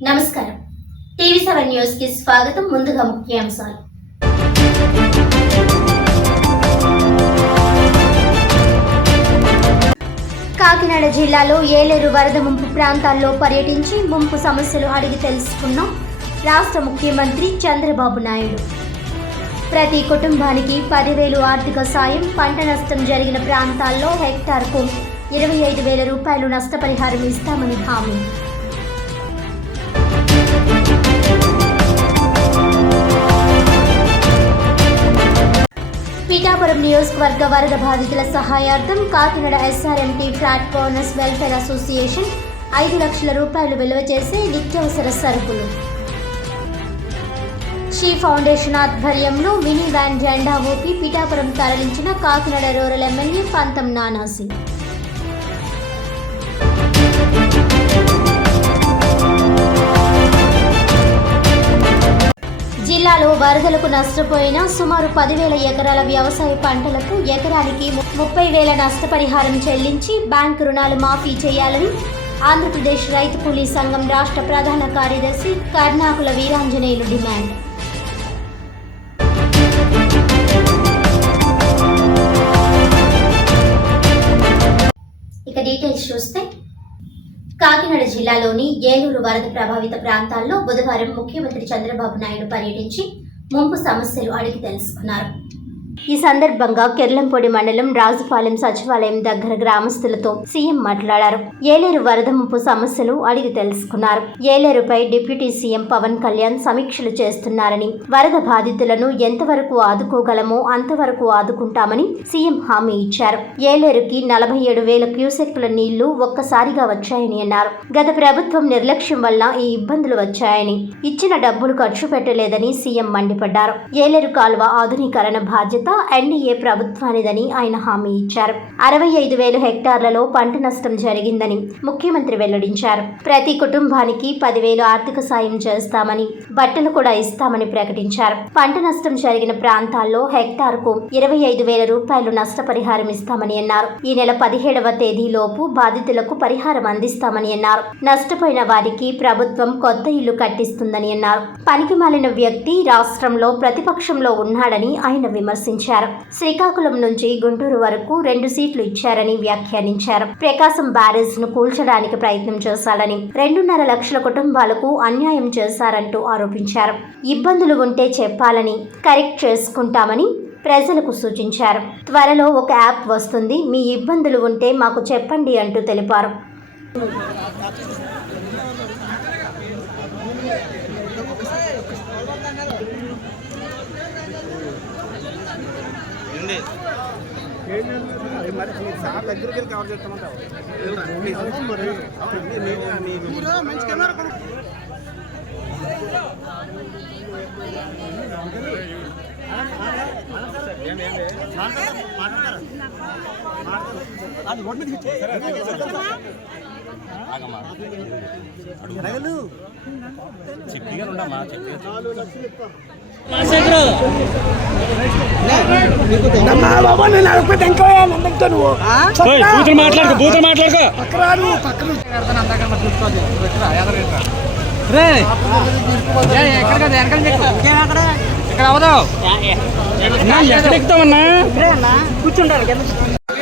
నమస్కారం. TV seven న్యూస్కి స్వాగతం. ముందుగా ముఖ్యాంశాలు. కాకినాడ జిల్లాలో ఏలేరు వరద ముంపు ప్రాంతాల్లో పర్యటించి ముంపు సమస్యలు అడిగి తెలుసుకున్నాం. రాష్ట్ర ముఖ్యమంత్రి చంద్రబాబు నాయుడు. ప్రతి కుటుంబానికి పదివేలు ఆర్థిక సాయం పంట నష్టం జరిగిన ప్రాంతాల్లో హెక్టార్కు ఇరవై ఐదు వేల రూపాయలు నష్టపరిహారం ఇస్తామని హామీ. పీఠాపురం నియోజకవర్గ వరద బాధితుల సహాయార్థం Kakinada SRMT flat bonus welfare association ఐదు లక్షల రూపాయలు విలువ చేసే నిత్యావసర సరుకులు. షీ ఫౌండేషన్ ఆధ్వర్యంలో మినీ వ్యాన్ జెండా ఊపి పీఠాపురం తరలించిన కాకినాడ రూరల్ ఎమ్మెల్యే పంతం నానాసి వరదలకు నష్టపోయిన సుమారు పదివేల ఎకరాల వ్యవసాయ పంటలకు ఎకరానికి ముప్పై వేల నష్టపరిహారం చెల్లించి బ్యాంకు రుణాలు మాఫీ చేయాలని ఆంధ్రప్రదేశ్ రైతు కూలీ సంఘం రాష్ట్ర ప్రధాన కార్యదర్శి కర్ణాకుల వీరాంజనేయులు డిమాండ్. ఇక డీటెయిల్స్ చూస్తే కాకినాడ జిల్లాలోని ఏలూరు వరద ప్రభావిత ప్రాంతాల్లో బుధవారం ముఖ్యమంత్రి చంద్రబాబు నాయుడు పర్యటించి ముంపు సమస్యలు అడిగి తెలుసుకున్నారు ఈ సందర్భంగా కెర్లంపొడి మండలం రాజుపాలెం సచివాలయం దగ్గర గ్రామస్తులతో సీఎం మాట్లాడారు. ఏలేరు వరద ముంపు సమస్యలు అడిగి తెలుసుకున్నారు. ఏలేరుపై డిప్యూటీ సీఎం పవన్ కళ్యాణ్ సమీక్షలు చేస్తున్నారని వరద బాధితులను ఎంతవరకు ఆదుకోగలమో అంతవరకు ఆదుకుంటామని సీఎం హామీ ఇచ్చారు. ఏలేరుకి నలభై ఏడు వేల క్యూసెక్కుల నీళ్ళు ఒక్కసారిగా వచ్చాయని అన్నారు. గత ప్రభుత్వం నిర్లక్ష్యం వల్ల ఈ ఇబ్బందులు వచ్చాయని ఇచ్చిన డబ్బులు ఖర్చు పెట్టలేదని సీఎం మండిపడ్డారు. ఏలేరు కాలువ ఆధునీకరణ బాధ్యత ఎన్డీఏ ప్రభుత్వానిదని ఆయన హామీ ఇచ్చారు. అరవై ఐదు వేలు హెక్టార్లలో పంట నష్టం జరిగిందని ముఖ్యమంత్రి వెల్లడించారు. ప్రతి కుటుంబానికి పదివేలు ఆర్థిక సాయం చేస్తామని బట్టలు కూడా ఇస్తామని ప్రకటించారు. పంట నష్టం జరిగిన ప్రాంతాల్లో హెక్టార్కు ఇరవై ఐదు వేల రూపాయలు నష్టపరిహారం ఇస్తామని అన్నారు. ఈ నెల పదిహేడవ తేదీలోపు బాధితులకు పరిహారం అందిస్తామని అన్నారు. నష్టపోయిన వారికి ప్రభుత్వం కొత్త ఇల్లు కట్టిస్తుందని అన్నారు. పనికి మాలిన వ్యక్తి రాష్ట్రంలో ప్రతిపక్షంలో ఉన్నాడని ఆయన విమర్శించారు. శ్రీకాకుళం నుంచి గుంటూరు వరకు రెండు సీట్లు ఇచ్చారని వ్యాఖ్యానించారు. ప్రకాశం బ్యారేజ్ను కూల్చడానికి ప్రయత్నం చేశారని రెండున్నర లక్షల కుటుంబాలకు అన్యాయం చేశారంటూ ఆరోపించారు. ఇబ్బందులు ఉంటే చెప్పాలని కరెక్ట్ చేసుకుంటామని ప్రజలకు సూచించారు. త్వరలో ఒక యాప్ వస్తుంది మీ ఇబ్బందులు ఉంటే మాకు చెప్పండి అంటూ తెలిపారు. మరి మీ సార్ దగ్గరికి వెళ్ళి కవర్ చేస్తామంటావు మీ అవసరం మరి నీ- నీ- నీ- మంచి కెమెరా కొను. అది రోడ్ మీద ఎరగలు చిప్పిగా ఉండమ్మా నేను బూతులు మాట్లాడుకో బూతులు మాట్లాడుకో. ఇక్కడ అవదు ఎక్కడ ఎక్కుతామన్నా సార్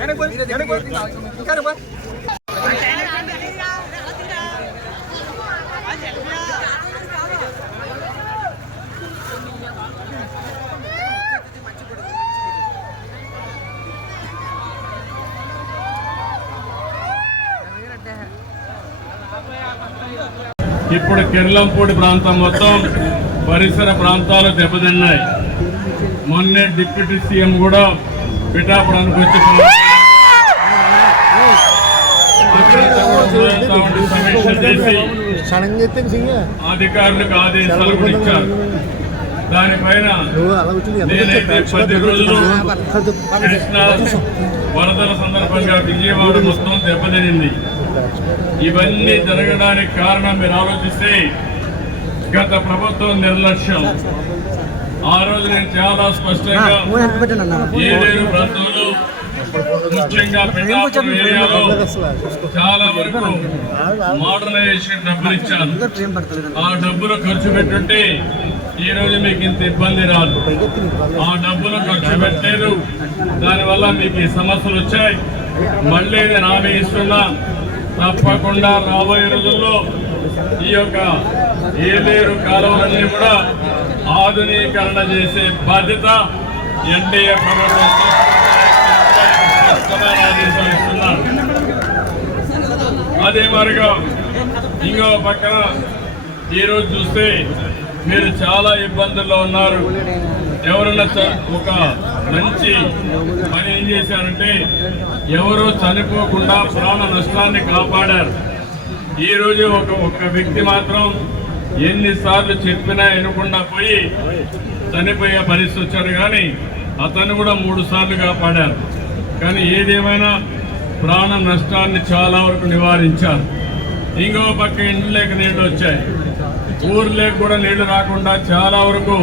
எனக்கு எனக்கு எனக்கு ఇప్పుడు కిర్లంపూడి ప్రాంతం మొత్తం పరిసర ప్రాంతాలు దెబ్బతిన్నాయి. మొన్నే డిప్యూటీ సీఎం కూడా పిఠాపురానికి వచ్చి అధికారులకు ఆదేశాలు కూడా ఇచ్చారు. దానిపైన పది రోజులు కృష్ణా వరదల సందర్భంగా విజయవాడ మొత్తం దెబ్బతినింది. ఇవన్నీ జరగడానికి కారణం మీరు ఆలోచిస్తే గత ప్రభుత్వం నిర్లక్ష్యం. ఆ రోజు నేను చాలా స్పష్టంగా ఏలేరు ప్రాంతంలో ముఖ్యంగా పిఠాపురం ఏరియాలో చాలా వరకు మోడర్నైజేషన్ డబ్బులు ఇచ్చాను ఆ డబ్బులు ఖర్చు పెట్టుంటే ఈ రోజు మీకు ఇంత ఇబ్బంది రాదు. ఆ డబ్బులు ఖర్చు పెట్టలేదు. దానివల్ల మీకు ఈ సమస్యలు వచ్చాయి. మళ్ళీ నేను హామీ ఇస్తున్నా. తప్పకుండా రాబోయే రోజుల్లో ఈ యొక్క ఏలేరు కాలువలన్నీ కూడా ఆధునీకరణ చేసే బాధ్యత ఎన్డీఏ ప్రభుత్వం అదే మరిగా ఇంకో పక్కన ఈరోజు చూస్తే మీరు చాలా ఇబ్బందుల్లో ఉన్నారు. ఎవరన్నా ఒక మంచి పని ఏం చేశారంటే ఎవరు చనిపోకుండా ప్రాణ నష్టాన్ని కాపాడారు. ఈరోజు ఒక ఒక్క వ్యక్తి మాత్రం ఎన్నిసార్లు చెప్పినా వినకుండా పోయి చనిపోయే పరిస్థితి వచ్చాడు కానీ అతను కూడా మూడు సార్లు కాపాడారు. కానీ ఏదేమైనా ప్రాణ నష్టాన్ని చాలా వరకు నివారించారు. ఇంకో పక్క ఇండ్లేక నీళ్ళు వచ్చాయి. ఊర్లేకు కూడా నీళ్ళు రాకుండా చాలా వరకు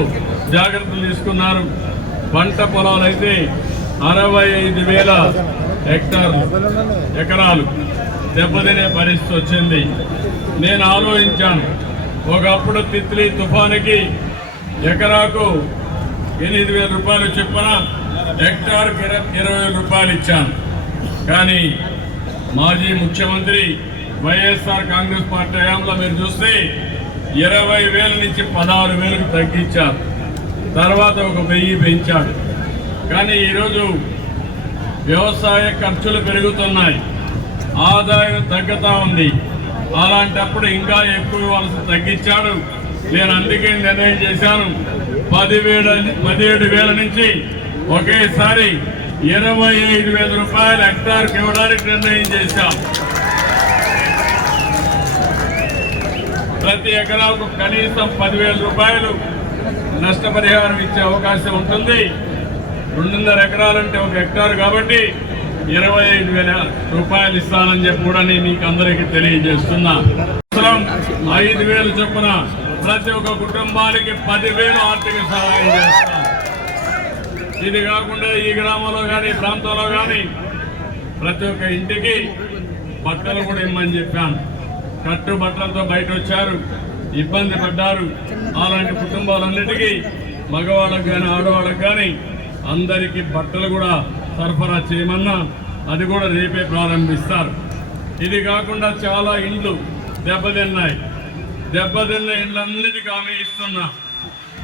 జాగ్రత్తలు తీసుకున్నారు. పంట పొలాలు అయితే అరవై ఐదు వేల హెక్టార్లు ఎకరాలు దెబ్బతినే పరిస్థితి వచ్చింది. నేను ఆలోచించాను ఒకప్పుడు తిత్లీ తుఫానికి ఎకరాకు ఎనిమిది వేల రూపాయలు చెప్పిన హెక్టార్కి ఇర- ఇరవై వేల రూపాయలు ఇచ్చాను. కానీ మాజీ ముఖ్యమంత్రి వైఎస్ఆర్ కాంగ్రెస్ పార్టీ హయాంలో మీరు చూస్తే ఇరవై వేల నుంచి పదహారు వేలకు తగ్గించారు. తర్వాత ఒక వెయ్యి పెంచాడు. కానీ ఈరోజు వ్యవసాయ ఖర్చులు పెరుగుతున్నాయి. ఆదాయం తగ్గుతూ ఉంది. అలాంటప్పుడు ఇంకా ఎక్కువ ఇవ్వాల్సి తగ్గించాడు. నేను అందుకే నిర్ణయం చేశాను. పదివేల పదిహేడు వేల నుంచి ఒకేసారి ఇరవై ఐదు వేల రూపాయలు హెక్టార్కి ఇవ్వడానికి నిర్ణయం చేశాం. ప్రతి ఎకరాకు కనీసం పదివేల రూపాయలు నష్టపరిహారం ఇచ్చే అవకాశం ఉంటుంది. రెండున్నర ఎకరాలంటే ఒక హెక్టార్ కాబట్టి ఇరవై ఐదు వేల రూపాయలు ఇస్తానని చెప్పి కూడా మీకు అందరికీ తెలియజేస్తున్నా. ఐదు వేలు చొప్పున ప్రతి ఒక్క కుటుంబానికి పదివేలు ఆర్థిక సహాయం చేస్తాం ఇది కాకుండా ఈ గ్రామంలో కానీ ప్రాంతంలో కానీ ప్రతి ఒక్క ఇంటికి బట్టలు కూడా ఇమ్మని చెప్పాను. కట్టు బట్టలతో బయట వచ్చారు ఇబ్బంది పడ్డారు. అలాంటి కుటుంబాలన్నిటికీ మగవాళ్ళకు కానీ ఆడవాళ్ళకు కానీ అందరికీ బట్టలు కూడా సరఫరా చేయమన్నా అది కూడా రేపే ప్రారంభిస్తారు. ఇది కాకుండా చాలా ఇండ్లు దెబ్బతిన్నాయి. దెబ్బతిన్న ఇండ్లన్నిటికీ ఆమె ఇస్తున్నా.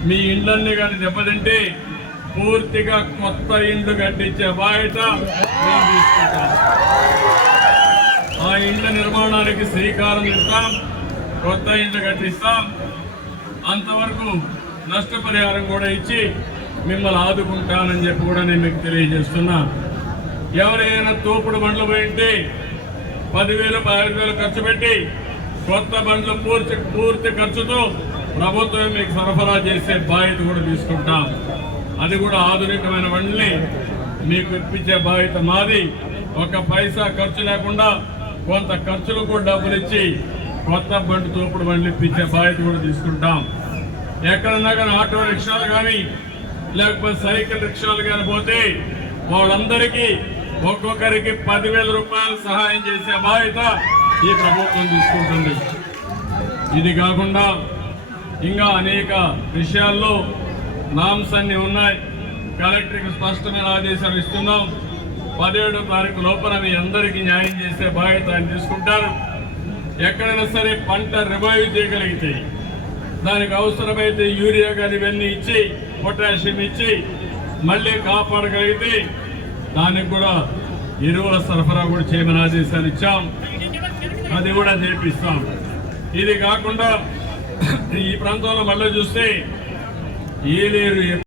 మీ ఇండ్లన్నీ కానీ దెబ్బతింటే పూర్తిగా కొత్త ఇండ్లు కట్టించే బాధ్యత మేము తీసుకుంటాం. ఆ ఇండ్ల నిర్మాణానికి శ్రీకారం ఇస్తాం. కొత్త ఇండ్లు కట్టిస్తాం అంతవరకు నష్టపరిహారం కూడా ఇచ్చి మిమ్మల్ని ఆదుకుంటానని చెప్పి కూడా నేను మీకు తెలియజేస్తున్నా. ఎవరైనా తోపుడు బండ్లు పోయింటే పదివేలు పదిహేను వేలు ఖర్చు పెట్టి కొత్త బండ్లు పూర్తి పూర్తి ఖర్చుతో ప్రభుత్వం మీకు సరఫరా చేసే బాధ్యత కూడా తీసుకుంటాం. అది కూడా ఆధునికమైన బండిని మీకు ఇప్పించే బాధ్యత మాది. ఒక పైసా ఖర్చు లేకుండా కొంత ఖర్చులు కూడా డబ్బులు ఇచ్చి కొత్త బండి తోపుడు బండ్లు ఇప్పించే బాధ్యత కూడా తీసుకుంటాం. ఎక్కడన్నా కానీ ఆటో రిక్షాలు కానీ లేకపోతే సైకిల్ రిక్షాలు కానీ పోతే వాళ్ళందరికీ ఒక్కొక్కరికి పదివేల రూపాయలు సహాయం చేసే బాధ్యత ఈ ప్రభుత్వం తీసుకుంటుంది. ఇది కాకుండా ఇంకా అనేక విషయాల్లో నామ్స్ అన్ని ఉన్నాయి. కలెక్టర్కి స్పష్టమైన ఆదేశాలు ఇస్తున్నాం. పదిహేడో తారీఖు లోపల మీ అందరికీ న్యాయం చేసే బాధ్యత ఆయన తీసుకుంటారు. ఎక్కడైనా సరే పంట రివైవ్ చేయగలిగితే దానికి అవసరమైతే యూరియా కానీ ఇవన్నీ ఇచ్చి పొటాషియం ఇచ్చి మళ్ళీ కాపాడగలిగితే దానికి కూడా ఎరువుల సరఫరా కూడా చేయమని ఆదేశాలు ఇచ్చాం. అది కూడా చేపిస్తాం ఇది కాకుండా ఈ ప్రాంతంలో మళ్ళీ చూస్తే ఏలేరు